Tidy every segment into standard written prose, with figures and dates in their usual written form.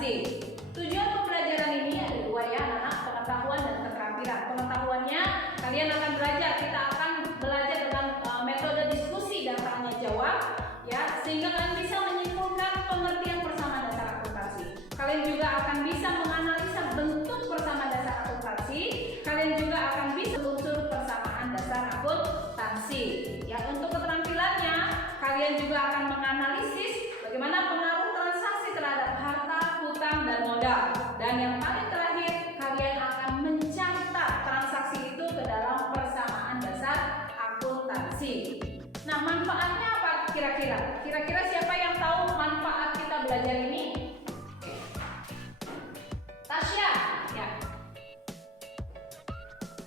akuntansi. Tujuan pembelajaran ini ada dua ya anak-anak, pengetahuan dan keterampilan. Pengetahuannya kalian akan belajar, kita akan belajar dengan metode diskusi dan tanya jawab ya, sehingga kalian bisa menyimpulkan pengertian persamaan dasar akuntansi. Kalian juga akan bisa menganalisa bentuk persamaan dasar akuntansi. Kalian juga akan bisa unsur persamaan dasar akuntansi. Ya, untuk keterampilannya kalian juga akan menganalisis bagaimana pengaruh transaksi terhadap harta, hutang, dan modal. Dan yang paling terakhir, kalian akan mencatat transaksi itu ke dalam persamaan dasar akuntansi. Nah, manfaatnya apa kira-kira? Kira-kira siapa yang tahu manfaat kita belajar ini? Tasya, ya.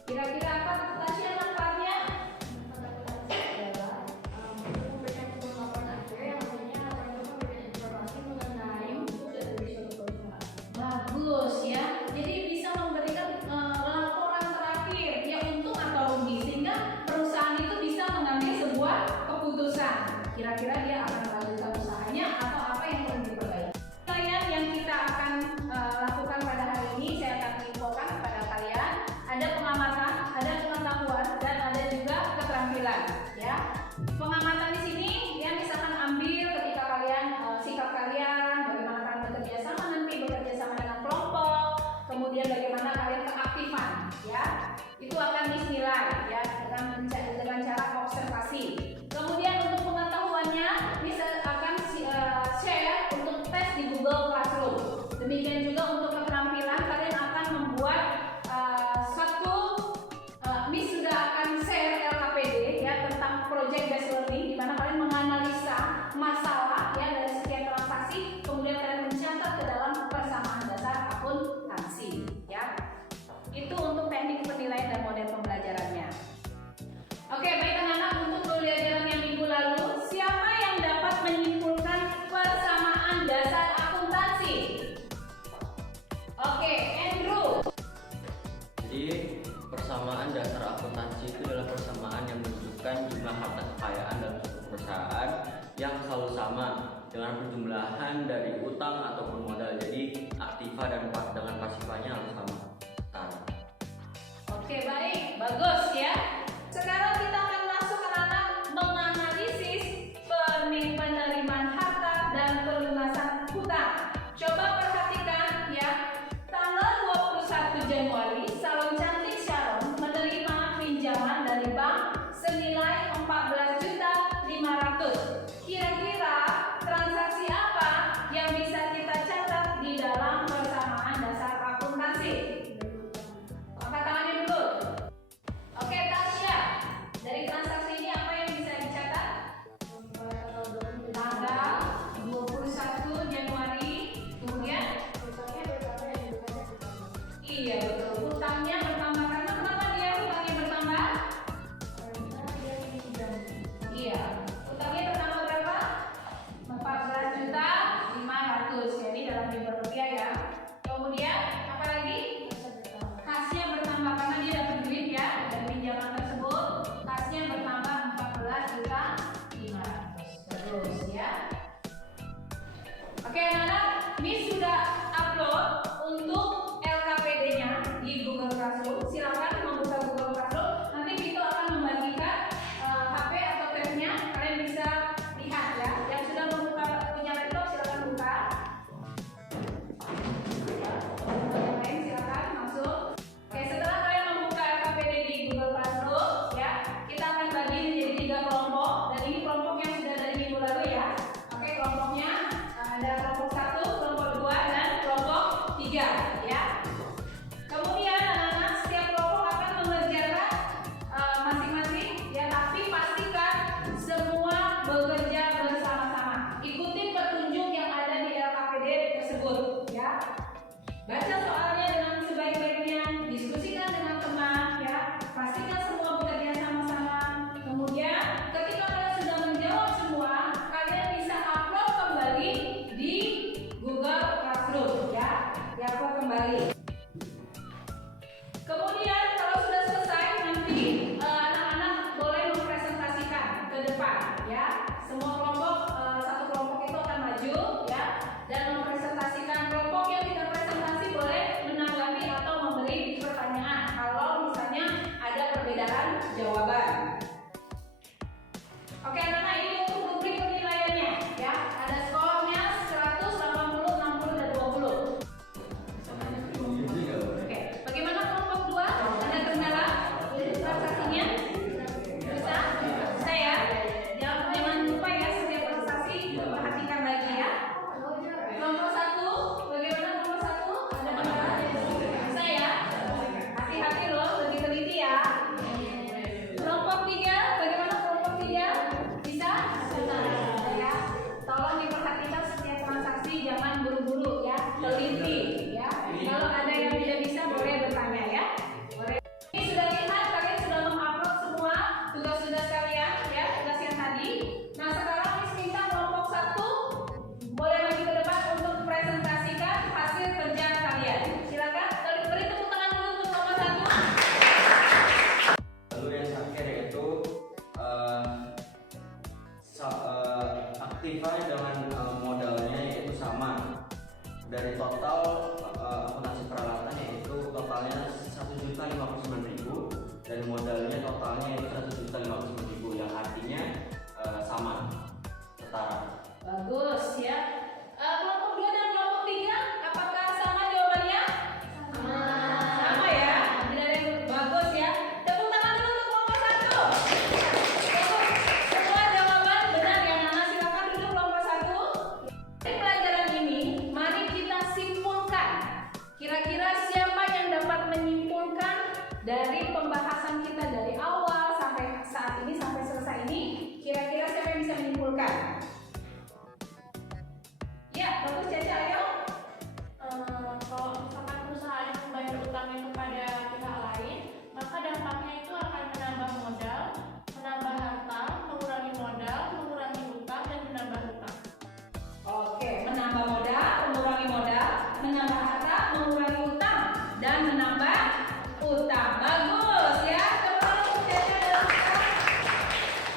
Kira-kira apa Tasya manfaatnya? Bagus ya. Jadi bisa memberikan laporan terakhir ya, untung atau rugi, sehingga perusahaan itu bisa mengambil sebuah keputusan. Kira-kira dia akan melanjutkan usahanya atau apa yang perlu diperbaiki. Kalian yang kita akan lakukan pada hari ini, saya akan infokan kepada kalian. Ada pengamatan, ada pengetahuan, dan ada juga keterampilan. Ya, pengamatan di sini ya, misalkan ambil ketika kalian sikap kalian, bagaimana kalian bekerja sama nanti, bekerja sama dengan kelompok, kemudian bagaimana kalian keaktifan, ya, itu akan dinilai ya dengan cara observasi. Kemudian untuk pengetahuannya bisa akan share untuk tes di Google Classroom. Demikian juga untuk keterampilan, kalian akan membuat Miss sudah akan share LKPD ya tentang project based learning, di mana kalian menganalisa masalah ya dari sekian transaksi, kemudian kalian mencatat ke dalam persamaan dasar akuntansi ya. Itu untuk teknik penilaian dan model pembelajarannya. Oke, baik anak-anak, untuk pembelajaran yang minggu lalu, siapa yang dapat menyimpulkan persamaan dasar akuntansi? Oke, Andrew. Jadi persamaan dasar akuntansi itu adalah persamaan yang menunjukkan jumlah harta kekayaan dalam suatu perusahaan yang selalu sama dengan perjumlahan dari utang ataupun modal. Jadi aktiva dan dengan pasifanya harus sama. Oke, baik, bagus ya. Sekarang kita akan masuk anak-anak menganalisis penerimaan harta dan pelunasan hutang. Coba perhatikan ya, tanggal 21 Januari salon cantik Sharon menerima pinjaman dari bank senilai 14.500.000. Kira-kira transaksi apa yang bisa kita catat di dalam persamaan dasar akuntansi? Angkat tangannya dulu. Oke, Tasya, dari transaksi ini apa yang bisa dicatat? Tanggal 21 Januari, kemudian? Iya betul, hutangnya bertambah. Karena kenapa dia hutangnya bertambah? Iya, hutangnya bertambah berapa? 14.500.000, jadi dalam ribu rupiah ya. Kemudian apa lagi? Kasnya bertambah karena dia dapat duit ya dari pinjaman tersebut. Kasnya bertambah 14.500.000. Terus ya. Oke anak-anak, ini sudah upload untuk LKPD-nya di Google Classroom. totalnya 1.059.000 dan modalnya totalnya itu 1.059.000 yang artinya sama, setara. Bagus ya. Kelompok 2 dan kelompok 3 apakah sama jawabannya? Sama ya. Tidak ada yang bagus ya. Tepuk tangan dulu untuk kelompok 1. Bagus. Semua jawaban benar ya Nana. Silakan duduk kelompok 1. Di pelajaran ini mari kita simpulkan. Kira-kira siapa yang dapat menyimpulkan dari pembahasan kita dari awal sampai saat ini sampai selesai ini? Kira-kira siapa yang bisa menyimpulkan? Ya, bagus Caca, ayo. Kalau misalkan perusahaan yang membayar utangnya kepada pihak lain, maka dampaknya itu akan menambah modal, menambah harta, mengurangi modal, mengurangi utang, dan menambah utang. Oke, menambah modal, mengurangi modal, menambah harta, mengurangi utang, dan menambah utang. Bagus ya. Coba untuk Caca dalam kelas.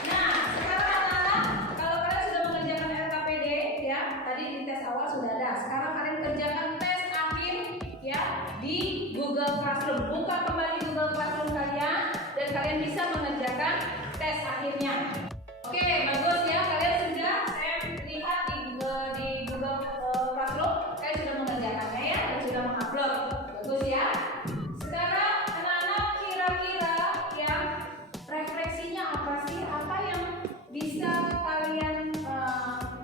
Nah, sekarang anak-anak, kalau kalian sudah mengerjakan LKPD ya, tadi di tes awal sudah ada. Sekarang kalian kerjakan tes akhir ya di Google Classroom. Buka kembali Google Classroom kalian dan kalian bisa mengerjakan tes akhirnya. Oke, bagus ya. Kalian sudah, saya lihat di Google Classroom, kalian sudah mengerjakannya ya dan sudah mengupload. Bagus ya. Sekarang anak-anak kira-kira ya refleksinya apa sih? Apa yang bisa kalian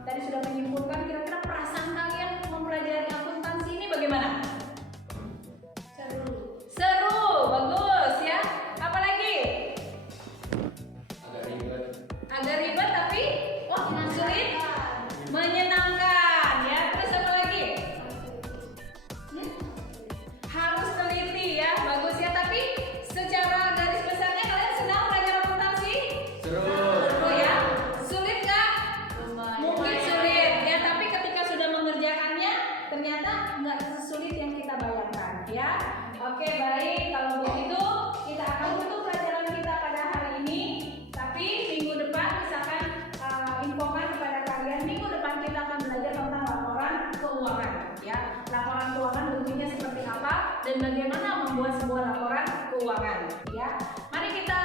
tadi sudah menyimpulkan? Kira-kira perasaan kalian mempelajari akuntansi ini bagaimana? Seru. Seru, bagus ya. Apalagi? Agak ribet. Agak ribet tapi wah sulit, menyenangkan ya. Terus apa lagi? Harus teliti ya, bagus ya. Tapi secara garis besarnya kalian senang belajar akuntansi? Seru ya. Sulit nggak? Mungkin sulit ya, tapi ketika sudah mengerjakannya ternyata nggak sesulit yang kita bayangkan ya. Oke baik, kalau begitu kita akan tutup pelajaran kita pada hari ini. Tapi minggu depan misalkan infokan kepada kalian, minggu depan kita akan belajar tentang laporan keuangan ya. Laporan keuangan bentuknya seperti apa dan bagaimana membuat sebuah laporan keuangan ya. Mari kita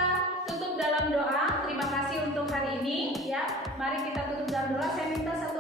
tutup dalam doa. Terima kasih untuk hari ini ya. Mari kita tutup dalam doa. Saya minta satu